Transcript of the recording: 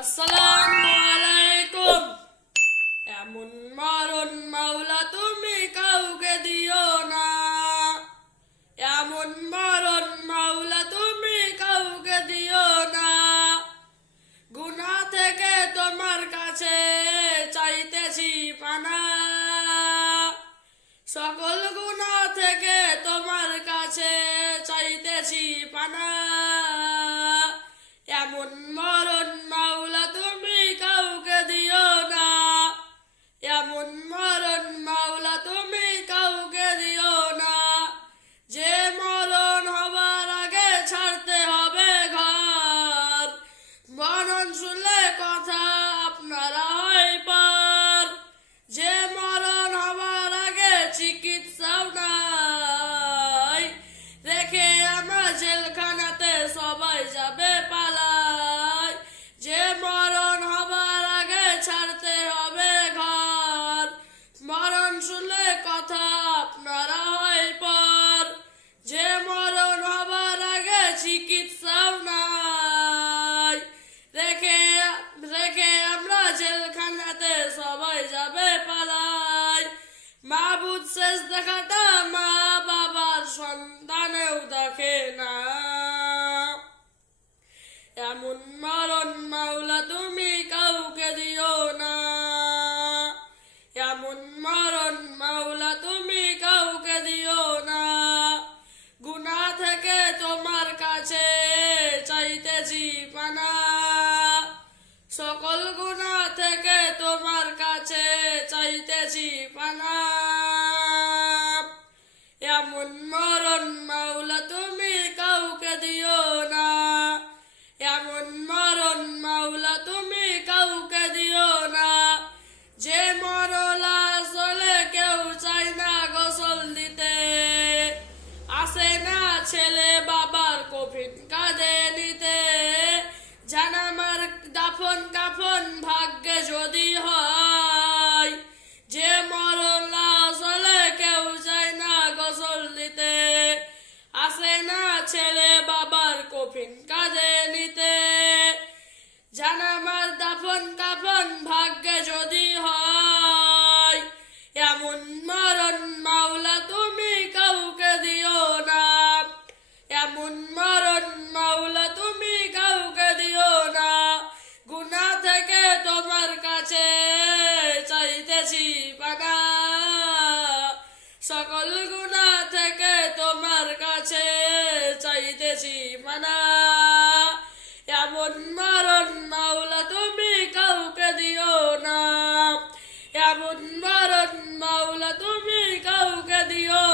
আসসালামু আলাইকুম এমন মারণ মাওলা তুমি কাউকে দিও না। এমন মারণ মাওলা তুমি কাউকে দিও না। গুনাহ থেকে তোমার কাছে চাইতেছি পানা। সকল গুনাহ থেকে তোমার কাছে চাইতেছি পানা। এমন মরণ চিকিৎসাও নাই। রেখে রেখে আমরা জেলখানাতে সবাই যাবে পালাই। মাহবুদ শেষ দেখাটা মা বাবার সন্তানেও দেখে না। এমন মরণ মাওলা তুমি কাউকে দিও না। এমন মরণ মাওলা চাইতেছি পানা সকল গুণা থেকে তোমার কাছে চাইতেছি পানা এমন মরণ মাওলা তুমি কাউকে দিও না। এমন মরণ মাওলা তুমি কাউকে দিও না। যে মরলা আসলে কেউ চায় না গোসল দিতে। আসে না ছেলে বাবার কফিন কাঁধে নিতে। জানামার দাফন কাফন ভাগ্যে যদি হয়, যে মরলা আসলে কেউ চায় না গোসল দিতে। আসে না ছেলে বাবার কফিন কাঁধে নিতে। জানামার দাফন কাফন ভাগ্যে যদি হয়, এমন মরণ মাওলা তুমি কাউকে দিও না। এমন সকল গুণা থেকে তোমার কাছে চাইতেছি মানা। এমন মরণ মাওলা তুমি কাউকে দিও না। এমন মরণ মাওলা তুমি কাউকে দিও